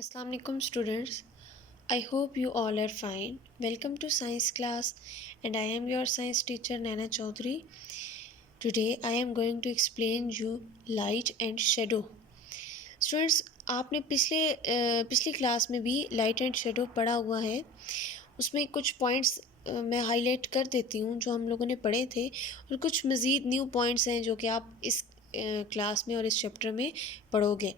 Assalamu alaikum students. I hope you all are fine. Welcome to science class and I am your science teacher Naina Chaudhary. Today I am going to explain you light and shadow. Students आपने पिछली class में भी light and shadow पढ़ा हुआ है. उसमें कुछ points मैं हाईलाइट कर देती हूँ जो हम लोगों ने पढ़े थे और कुछ मज़ीद न्यू पॉइंट्स हैं जो कि आप इस क्लास में और इस चैप्टर में पढ़ोगे.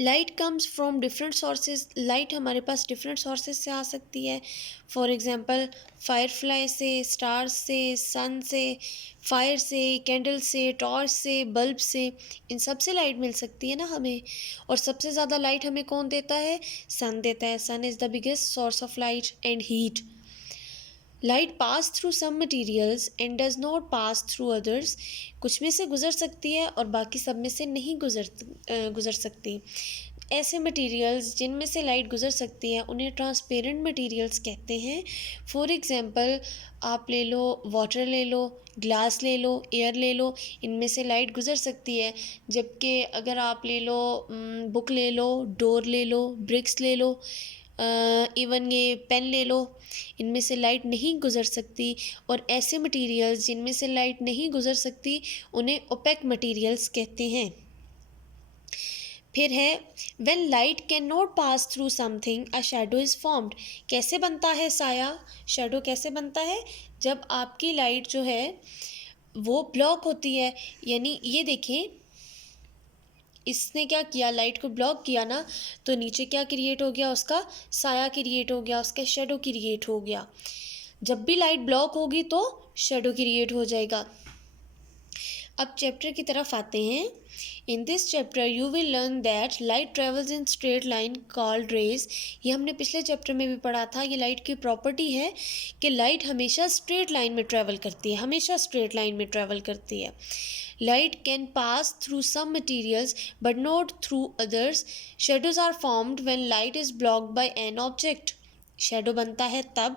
Light comes from different sources. Light हमारे पास डिफरेंट सोर्सेज से आ सकती है. फॉर एग्ज़ाम्पल फायरफ्लाई से, स्टार्स से, सन से, फायर से, कैंडल से, टॉर्च से, बल्ब से, इन सब से लाइट मिल सकती है ना हमें. और सबसे ज़्यादा लाइट हमें कौन देता है? सन देता है. Sun is the biggest source of light and heat. Light pass through some materials and does not pass through others. कुछ में से गुजर सकती है और बाकी सब में से नहीं गुजर सकती. ऐसे मटीरियल्स जिनमें से लाइट गुजर सकती है उन्हें ट्रांसपेरेंट मटीरियल्स कहते हैं. फॉर एग्ज़ाम्पल आप ले लो, वाटर ले लो, ग्लास ले लो, एयर ले लो, इनमें से लाइट गुजर सकती है. जबकि अगर आप ले लो बुक ले लो, डोर ले लो, ब्रिक्स ले लो, इवन ये पेन ले लो, इनमें से लाइट नहीं गुजर सकती. और ऐसे मटीरियल्स जिनमें से लाइट नहीं गुजर सकती उन्हें ओपेक मटीरियल्स कहते हैं. फिर है when light can not pass through something a shadow is formed. कैसे बनता है साया, शैडो कैसे बनता है? जब आपकी लाइट जो है वो ब्लॉक होती है. यानी ये देखें, इसने क्या किया, लाइट को ब्लॉक किया ना, तो नीचे क्या क्रिएट हो गया? उसका साया क्रिएट हो गया, उसका शेडो क्रिएट हो गया. जब भी लाइट ब्लॉक होगी तो शेडो क्रिएट हो जाएगा. अब चैप्टर की तरफ आते हैं. In this chapter you will learn that light travels in straight line called rays. ये हमने पिछले चैप्टर में भी पढ़ा था. ये लाइट की प्रॉपर्टी है कि लाइट हमेशा स्ट्रेट लाइन में ट्रेवल करती है, हमेशा स्ट्रेट लाइन में ट्रेवल करती है. Light can pass through some materials but not through others. Shadows are formed when light is blocked by an object. Shadow बनता है तब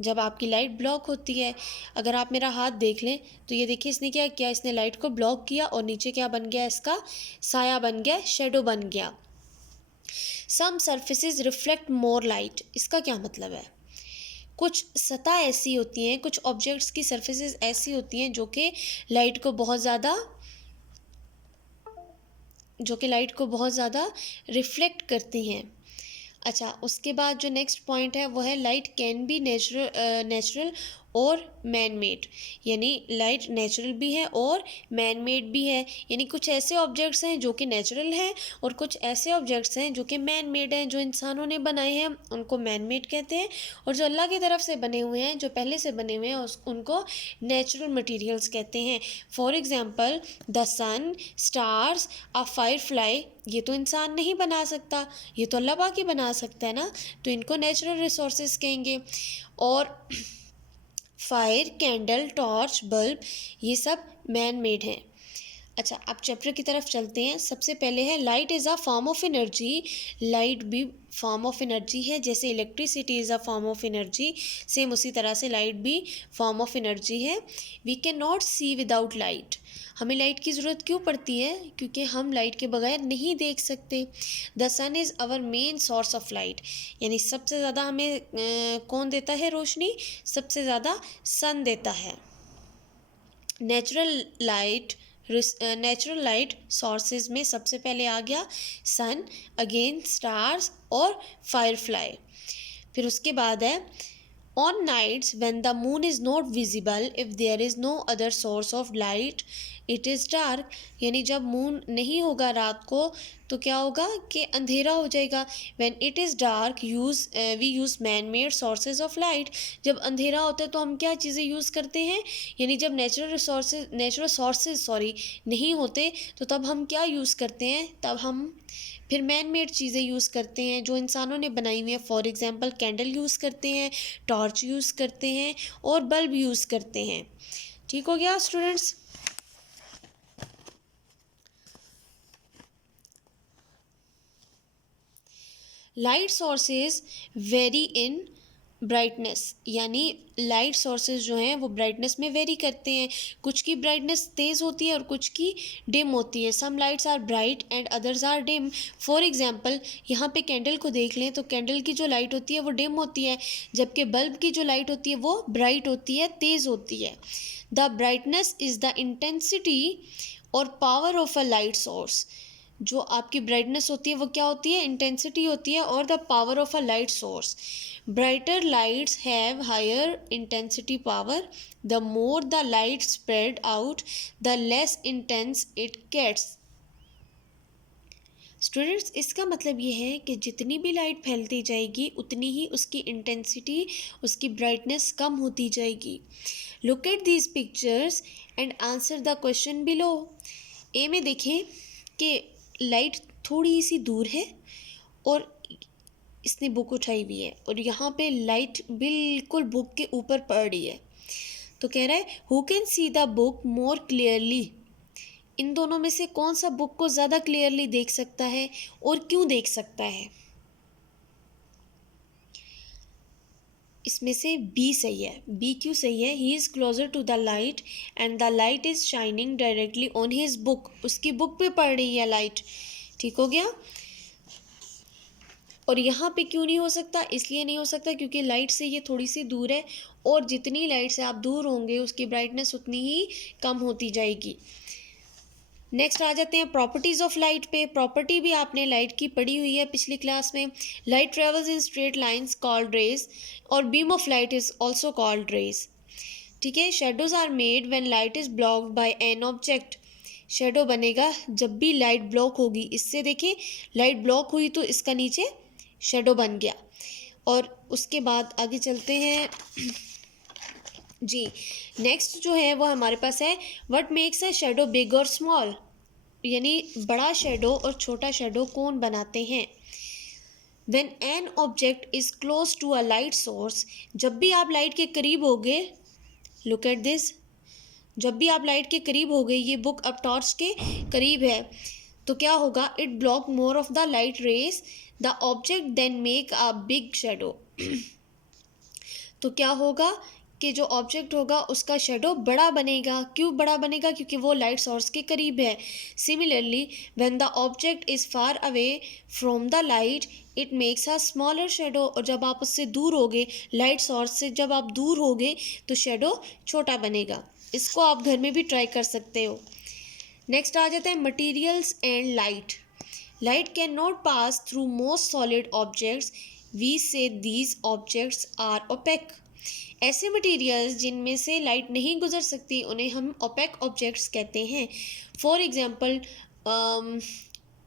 जब आपकी लाइट ब्लॉक होती है. अगर आप मेरा हाथ देख लें तो ये देखिए, इसने क्या किया, इसने लाइट को ब्लॉक किया और नीचे क्या बन गया? इसका साया बन गया, शेडो बन गया. सम सर्फेसिस रिफ्लेक्ट मोर लाइट. इसका क्या मतलब है? कुछ सतह ऐसी होती हैं, कुछ ऑब्जेक्ट्स की सरफेसेस ऐसी होती हैं जो कि लाइट को बहुत ज़्यादा रिफ्लेक्ट करती हैं. अच्छा, उसके बाद जो नेक्स्ट पॉइंट है वो है लाइट कैन बी नेचुरल और मैन मेड. यानी लाइट नेचुरल भी है और मैन मेड भी है. यानी कुछ ऐसे ऑब्जेक्ट्स हैं जो कि नेचुरल हैं और कुछ ऐसे ऑब्जेक्ट्स हैं जो कि मैन मेड हैं, जो इंसानों ने बनाए हैं, उनको मैन मेड कहते हैं. और जो अल्लाह की तरफ से बने हुए हैं, जो पहले से बने हुए हैं, उनको नेचुरल मटीरियल्स कहते हैं. For example the sun, stars, a firefly. ये तो इंसान नहीं बना सकता, ये तो अल्लाह पाक ही बना सकता है ना, तो इनको नेचुरल रिसोर्सेज कहेंगे. और फायर, कैंडल, टॉर्च, बल्ब, ये सब मैन मेड हैं. अच्छा, अब चैप्टर की तरफ चलते हैं. सबसे पहले है light is a form of energy. Light भी फॉर्म ऑफ एनर्जी है. जैसे electricity is a form of energy, same उसी तरह से लाइट भी फॉर्म ऑफ एनर्जी है. We can not see without light. हमें लाइट की ज़रूरत क्यों पड़ती है? क्योंकि हम लाइट के बगैर नहीं देख सकते. The sun is our main source of light. यानी सबसे ज़्यादा हमें कौन देता है रोशनी? सबसे ज़्यादा सन देता है. नेचुरल लाइट सोर्सेज में सबसे पहले आ गया सन, अगेन स्टार्स और फायरफ्लाई. फिर उसके बाद है on nights when the moon is not visible if there is no other source of light it is dark. यानी जब मून नहीं होगा रात को तो क्या होगा कि अंधेरा हो जाएगा. When it is dark we use man made sources of light. जब अंधेरा होता है तो हम क्या चीज़ें यूज़ करते हैं? यानी जब नेचुरल सोर्सेज नहीं होते तो तब हम क्या यूज़ करते हैं? तब हम फिर मैन मेड चीज़ें यूज़ करते हैं जो इंसानों ने बनाई हुई है. फॉर एग्ज़ाम्पल कैंडल यूज़ करते हैं, टॉर्च यूज़ करते हैं और बल्ब यूज़ करते हैं. ठीक हो गया students? Light sources very in brightness, यानी लाइट सोर्सेज जो हैं वो ब्राइटनेस में वेरी करते हैं। कुछ की ब्राइटनेस तेज़ होती है और कुछ की डिम होती है। Some lights are bright and others are dim. For example यहाँ पे कैंडल को देख लें तो कैंडल की जो लाइट होती है वो डिम होती है, जबकि बल्ब की जो लाइट होती है वो ब्राइट होती है, तेज़ होती है। The brightness is the intensity और power of a light source. जो आपकी ब्राइटनेस होती है वो क्या होती है, इंटेंसिटी होती है, और the power of a light source. Brighter lights have higher intensity power. The more the light spread out the less intense it gets. Students, इसका मतलब ये है कि जितनी भी लाइट फैलती जाएगी उतनी ही उसकी इंटेंसिटी, उसकी ब्राइटनेस कम होती जाएगी। Look at these pictures and answer the question below. A में देखें कि लाइट थोड़ी सी दूर है और इसने बुक उठाई हुई है, और यहाँ पे लाइट बिल्कुल बुक के ऊपर पड़ रही है। तो कह रहा है who can see the book more clearly. इन दोनों में से कौन सा बुक को ज़्यादा क्लियरली देख सकता है और क्यों देख सकता है? इसमें से बी सही है। बी क्यों सही है? He is closer to the light and the light is shining directly on his book. उसकी बुक पे पड़ रही है लाइट। ठीक हो गया। और यहाँ पे क्यों नहीं हो सकता? इसलिए नहीं हो सकता क्योंकि लाइट से ये थोड़ी सी दूर है, और जितनी लाइट से आप दूर होंगे उसकी ब्राइटनेस उतनी ही कम होती जाएगी। नेक्स्ट आ जाते हैं प्रॉपर्टीज़ ऑफ लाइट पे। प्रॉपर्टी भी आपने लाइट की पढ़ी हुई है पिछली क्लास में। Light travels in straight lines called rays, और beam of light is also called rays. ठीक है। Shadows are made when light is blocked by an object. Shadow बनेगा जब भी लाइट ब्लॉक होगी। इससे देखें, लाइट ब्लॉक हुई तो इसका नीचे शेडो बन गया। और उसके बाद आगे चलते हैं जी। नेक्स्ट जो है वो हमारे पास है what makes a shadow big और स्मॉल, यानी बड़ा शेडो और छोटा शेडो कौन बनाते हैं। When an object is close to a light source, जब भी आप लाइट के करीब होगे, लुक एट दिस, जब भी आप लाइट के करीब हो गए, ये बुक अब टॉर्च के करीब है, तो क्या होगा, it block more of the light rays, the object then make a big shadow. तो क्या होगा कि जो ऑब्जेक्ट होगा उसका शेडो बड़ा बनेगा। क्यों बड़ा बनेगा? क्योंकि वो लाइट सोर्स के करीब है। Similarly when the object is far away from the light it makes a smaller shadow. और जब आप उससे दूर होगे, लाइट सोर्स से जब आप दूर होगे, तो शेडो छोटा बनेगा। इसको आप घर में भी ट्राई कर सकते हो। नेक्स्ट आ जाता है materials and light. Light can not pass through most solid objects, we say these objects are opaque. ऐसे मटेरियल्स जिनमें से लाइट नहीं गुजर सकती उन्हें हम ओपेक ऑब्जेक्ट्स कहते हैं। फॉर एग्जांपल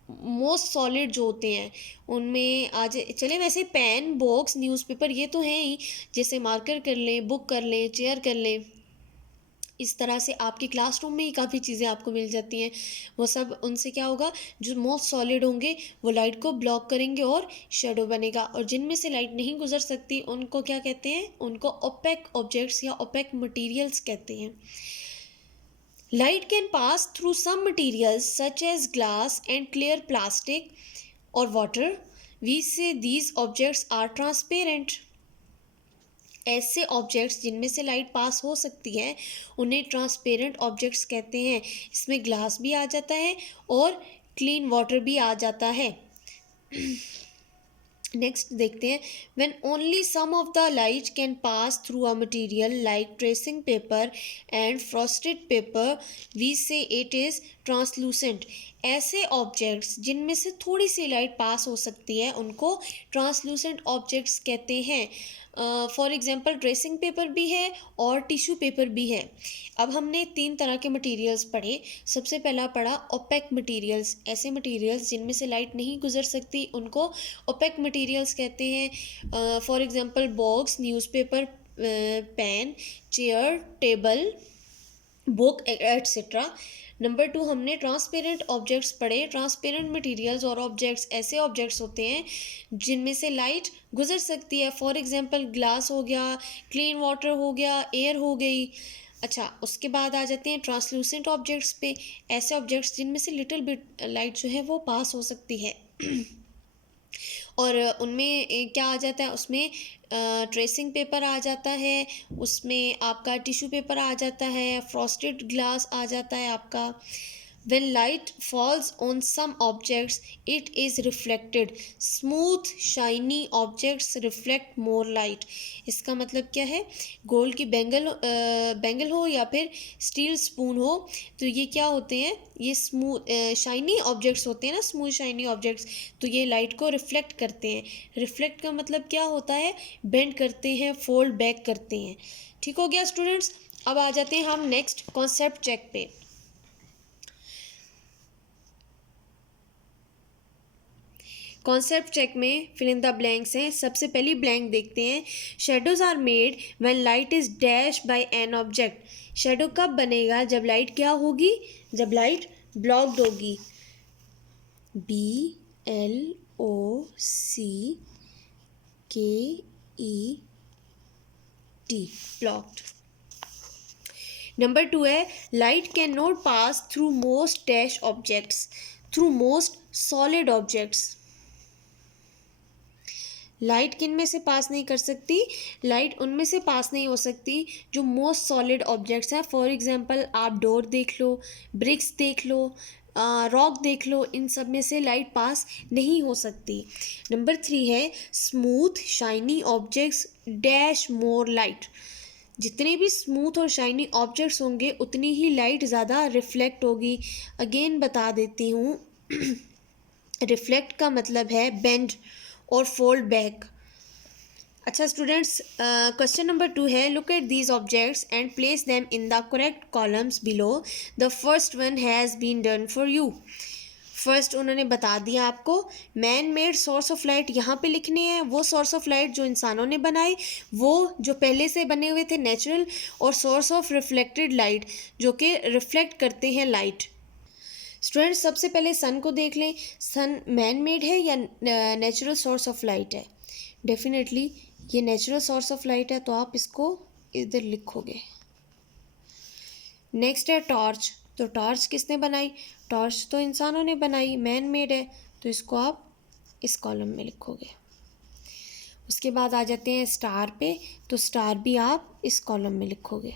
मोस्ट सॉलिड जो होते हैं उनमें आज चले, वैसे पेन, बॉक्स, न्यूज़पेपर ये तो हैं ही, जैसे मार्कर कर लें, बुक कर लें, चेयर कर लें। इस तरह से आपके क्लासरूम में ही काफ़ी चीज़ें आपको मिल जाती हैं। वो सब, उनसे क्या होगा, जो मोस्ट सॉलिड होंगे वो लाइट को ब्लॉक करेंगे और शेडो बनेगा। और जिनमें से लाइट नहीं गुजर सकती उनको क्या कहते हैं? उनको ओपेक ऑब्जेक्ट्स या ओपेक मटेरियल्स कहते हैं। Light can pass through some materials such as glass and clear plastic और water, we say these objects are transparent. ऐसे ऑब्जेक्ट्स जिनमें से लाइट पास हो सकती है उन्हें ट्रांसपेरेंट ऑब्जेक्ट्स कहते हैं। इसमें ग्लास भी आ जाता है और क्लीन वाटर भी आ जाता है। नेक्स्ट देखते हैं, when only some of the light can pass through a material like tracing paper and frosted paper, we say it is translucent. ऐसे ऑब्जेक्ट्स जिनमें से थोड़ी सी लाइट पास हो सकती है उनको ट्रांसलूसेंट ऑब्जेक्ट्स कहते हैं। फॉर एग्जांपल ट्रेसिंग पेपर भी है और टिश्यू पेपर भी है। अब हमने 3 तरह के मटेरियल्स पढ़े। सबसे पहला पढ़ा ओपेक मटेरियल्स। ऐसे मटेरियल्स जिनमें से लाइट नहीं गुजर सकती उनको ओपेक मटेरियल्स कहते हैं। For example box, newspaper, pen, chair, table, book etcetera. Number 2 हमने ट्रांसपेरेंट ऑब्जेक्ट्स पढ़े। ट्रांसपेरेंट मटेरियल्स और ऑब्जेक्ट्स ऐसे ऑब्जेक्ट्स होते हैं जिनमें से लाइट गुजर सकती है। फॉर एग्जांपल ग्लास हो गया, क्लीन वाटर हो गया, एयर हो गई। अच्छा, उसके बाद आ जाते हैं ट्रांसलूसेंट ऑब्जेक्ट्स पे। ऐसे ऑब्जेक्ट्स जिनमें से लिटिल बिट लाइट जो है वो पास हो सकती है। और उनमें क्या आ जाता है, उसमें ट्रेसिंग पेपर आ जाता है, उसमें आपका टिश्यू पेपर आ जाता है, फ्रॉस्टेड ग्लास आ जाता है आपका। When light falls on some objects, it is reflected. Smooth, shiny objects reflect more light. इसका मतलब क्या है, गोल्ड की बैंगल हो या फिर स्टील स्पून हो, तो ये क्या होते हैं, ये स्मूथ शाइनी ऑब्जेक्ट्स होते हैं ना, स्मूथ शाइनी ऑब्जेक्ट्स, तो ये लाइट को रिफ्लेक्ट करते हैं। रिफ्लेक्ट का मतलब क्या होता है, बेंड करते हैं, फोल्ड बैक करते हैं। ठीक हो गया स्टूडेंट्स। अब आ जाते हैं हम नेक्स्ट कॉन्सेप्ट चेक पे। कॉन्सेप्ट चेक में फिल इन द ब्लैंक्स हैं। सबसे पहली ब्लैंक देखते हैं, shadows are made when light is dash by an object. Shadow कब बनेगा, जब लाइट क्या होगी, जब लाइट ब्लॉक्ड होगी। BLOCKED, blocked. नंबर 2 है, light can not pass through most dash objects, through most solid objects. Light किन में से पास नहीं कर सकती, लाइट उनमें से पास नहीं हो सकती जो मोस्ट सॉलिड ऑब्जेक्ट्स हैं। फॉर एग्जांपल आप डोर देख लो, ब्रिक्स देख लो, रॉक देख लो, इन सब में से लाइट पास नहीं हो सकती। नंबर 3 है, smooth shiny objects dash more light. जितने भी स्मूथ और शाइनी ऑब्जेक्ट्स होंगे उतनी ही लाइट ज़्यादा रिफ्लेक्ट होगी। अगेन बता देती हूँ, रिफ्लेक्ट का मतलब है बेंड और फोल्ड बैक। अच्छा स्टूडेंट्स, क्वेश्चन नंबर 2 है, look at these objects and place them in the correct columns below. The first one has been done for you. First उन्होंने बता दिया आपको, man made source of light यहाँ पे लिखने हैं, वो सोर्स ऑफ लाइट जो इंसानों ने बनाई, वो जो पहले से बने हुए थे नेचुरल, और सोर्स ऑफ रिफ्लेक्टेड लाइट जो कि रिफ्लेक्ट करते हैं लाइट। स्टूडेंट्स सबसे पहले सन को देख लें, सन मैन मेड है या नेचुरल सोर्स ऑफ लाइट है। डेफिनेटली ये नेचुरल सोर्स ऑफ लाइट है, तो आप इसको इधर लिखोगे। नेक्स्ट है टॉर्च, तो टॉर्च किसने बनाई, टॉर्च तो इंसानों ने बनाई, मैन मेड है, तो इसको आप इस कॉलम में लिखोगे। उसके बाद आ जाते हैं स्टार पे, तो स्टार भी आप इस कॉलम में लिखोगे।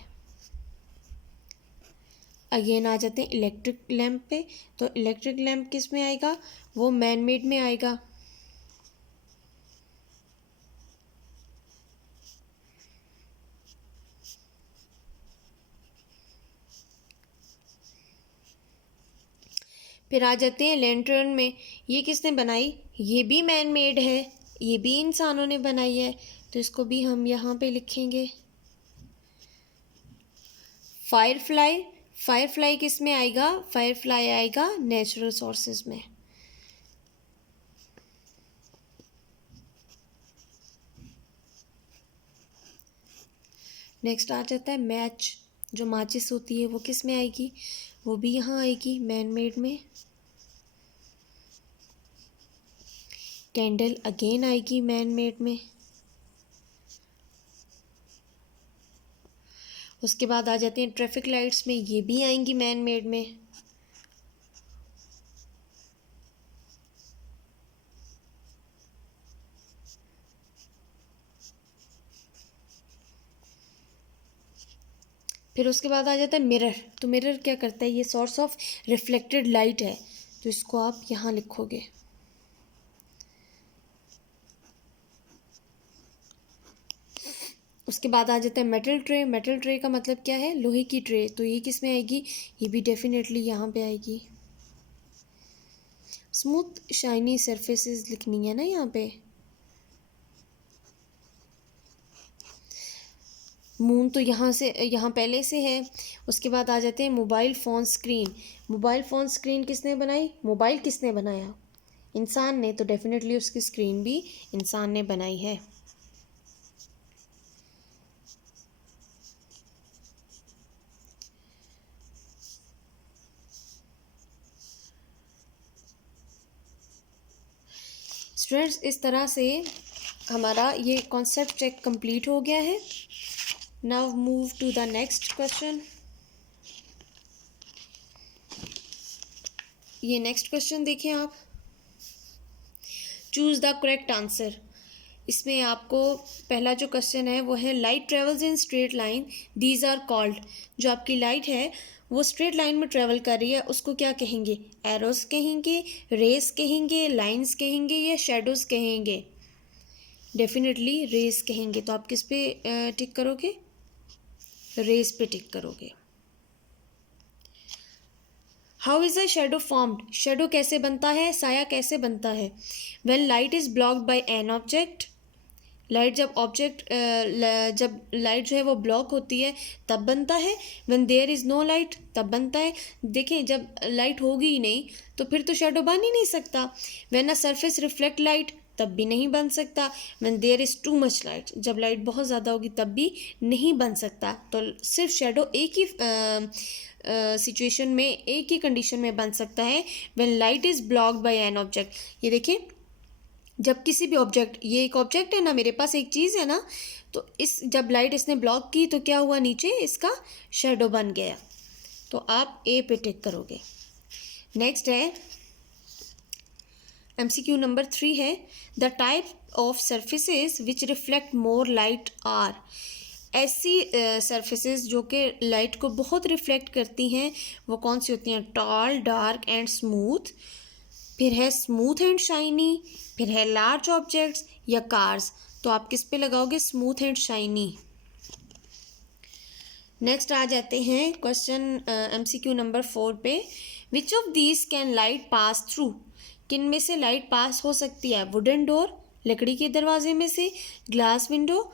अगेन आ जाते हैं इलेक्ट्रिक लैम्प पे, तो इलेक्ट्रिक लैम्प किस में आएगा, वो मैन मेड में आएगा। फिर आ जाते हैं लैंटर्न में, ये किसने बनाई, ये भी मैन मेड है, ये भी इंसानों ने बनाई है, तो इसको भी हम यहाँ पे लिखेंगे। फायरफ्लाई, फायरफ्लाई किस में आएगा, फायरफ्लाई आएगा नेचुरल सोर्सेज में। नेक्स्ट आ जाता है मैच, जो माचिस होती है वो किस में आएगी, वो भी यहाँ आएगी मैन मेड में। कैंडल अगेन आएगी मैन मेड में। उसके बाद आ जाते हैं ट्रैफिक लाइट्स में, ये भी आएंगी मैन मेड में। फिर उसके बाद आ जाता है मिरर, तो मिरर क्या करता है, ये सोर्स ऑफ रिफ्लेक्टेड लाइट है, तो इसको आप यहाँ लिखोगे। उसके बाद आ जाता है मेटल ट्रे, मेटल ट्रे का मतलब क्या है, लोहे की ट्रे, तो ये किस में आएगी, ये भी डेफिनेटली यहाँ पे आएगी। स्मूथ शाइनी सरफेसेस लिखनी है ना यहाँ पे। मून तो यहाँ से, यहाँ पहले से है। उसके बाद आ जाते हैं mobile phone screen, mobile phone screen किसने बनाई, मोबाइल किसने बनाया, इंसान ने, तो डेफिनेटली उसकी स्क्रीन भी इंसान ने बनाई है। स्टूडेंट्स इस तरह से हमारा ये कॉन्सेप्ट चेक कंप्लीट हो गया है। Now move to the next question. ये नेक्स्ट क्वेश्चन देखें आप, चूज़ द करेक्ट आंसर। इसमें आपको पहला जो क्वेश्चन है वो है light travels in straight line, these are called. जो आपकी लाइट है वो स्ट्रेट लाइन में ट्रेवल कर रही है, उसको क्या कहेंगे? एरोस कहेंगे, रेस कहेंगे, लाइंस कहेंगे या शेडोज कहेंगे? डेफिनेटली रेस कहेंगे। तो आप किस पे टिक करोगे? रेस पे टिक करोगे। How is a shadow formed? Shadow कैसे बनता है, साया कैसे बनता है? When light is blocked by an object. Light जब लाइट जो है वो ब्लॉक होती है तब बनता है। When there is no light तब बनता है। देखें, जब लाइट होगी ही नहीं तो फिर तो शेडो बन ही नहीं सकता। When a surface reflect light तब भी नहीं बन सकता। When there is too much light, जब लाइट बहुत ज़्यादा होगी तब भी नहीं बन सकता। तो सिर्फ शेडो एक ही सिचुएशन में, एक ही कंडीशन में बन सकता है, when light is blocked by an object. ये देखिए, जब किसी भी ऑब्जेक्ट, ये एक ऑब्जेक्ट है ना, मेरे पास एक चीज़ है ना, तो इस जब लाइट इसने ब्लॉक की तो क्या हुआ, नीचे इसका शेडो बन गया। तो आप ए पे टिक करोगे। नेक्स्ट है MCQ नंबर 3 है the type of surfaces which reflect more light are. ऐसी सर्फेसेस जो कि लाइट को बहुत रिफ्लेक्ट करती हैं वो कौन सी होती हैं? टॉल, डार्क एंड स्मूथ, फिर है स्मूथ एंड शाइनी, फिर है लार्ज ऑब्जेक्ट्स या कार्स। तो आप किस पे लगाओगे? Smooth and shiny. नेक्स्ट आ जाते हैं क्वेश्चन MCQ नंबर 4 पे। Which of these can light pass through? किन में से लाइट पास हो सकती है? वुडन डोर, लकड़ी के दरवाजे में से, ग्लास विंडो,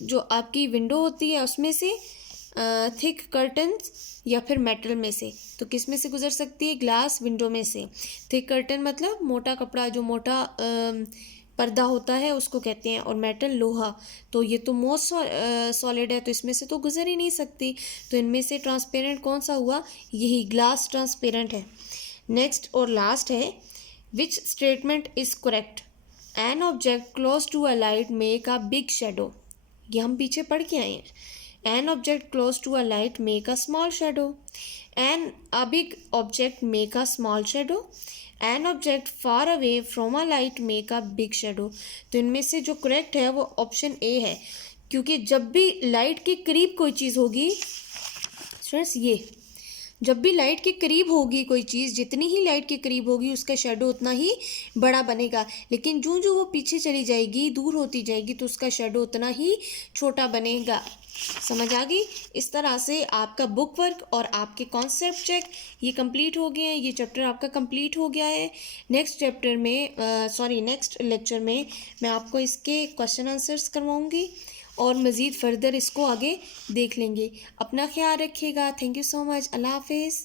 जो आपकी विंडो होती है उसमें से, थिक कर्टन्स या फिर मेटल में से। तो किस में से गुजर सकती है? ग्लास विंडो में से। थिक कर्टन मतलब मोटा कपड़ा, जो मोटा पर्दा होता है उसको कहते हैं, और मेटल लोहा। तो ये तो मोस्ट सॉलिड है, तो इसमें से तो गुजर ही नहीं सकती। तो इनमें से ट्रांसपेरेंट कौन सा हुआ? यही ग्लास ट्रांसपेरेंट है। नेक्स्ट और लास्ट है which statement is correct? An object close to a light make a big shadow. ये हम पीछे पढ़ के आए हैं। An object close to a light make a small shadow. An a big object make a small shadow. An object far away from a light make a big shadow. तो इनमें से जो करेक्ट है वो ऑप्शन ए है, क्योंकि जब भी लाइट के करीब कोई चीज़ होगी स्टूडेंट्स, ये जब भी लाइट के करीब होगी कोई चीज़, जितनी ही लाइट के करीब होगी उसका शेडो उतना ही बड़ा बनेगा। लेकिन जो जो वो पीछे चली जाएगी, दूर होती जाएगी, तो उसका शेडो उतना ही छोटा बनेगा। समझ आ गई? इस तरह से आपका बुक वर्क और आपके कॉन्सेप्ट चेक ये कंप्लीट हो गए हैं। ये चैप्टर आपका कंप्लीट हो गया है। नेक्स्ट चैप्टर में नेक्स्ट लेक्चर में मैं आपको इसके क्वेश्चन आंसर्स करवाऊँगी और मज़ीद फर्दर इसको आगे देख लेंगे। अपना ख्याल रखिएगा। Thank you so much. अल्लाह हाफिज़।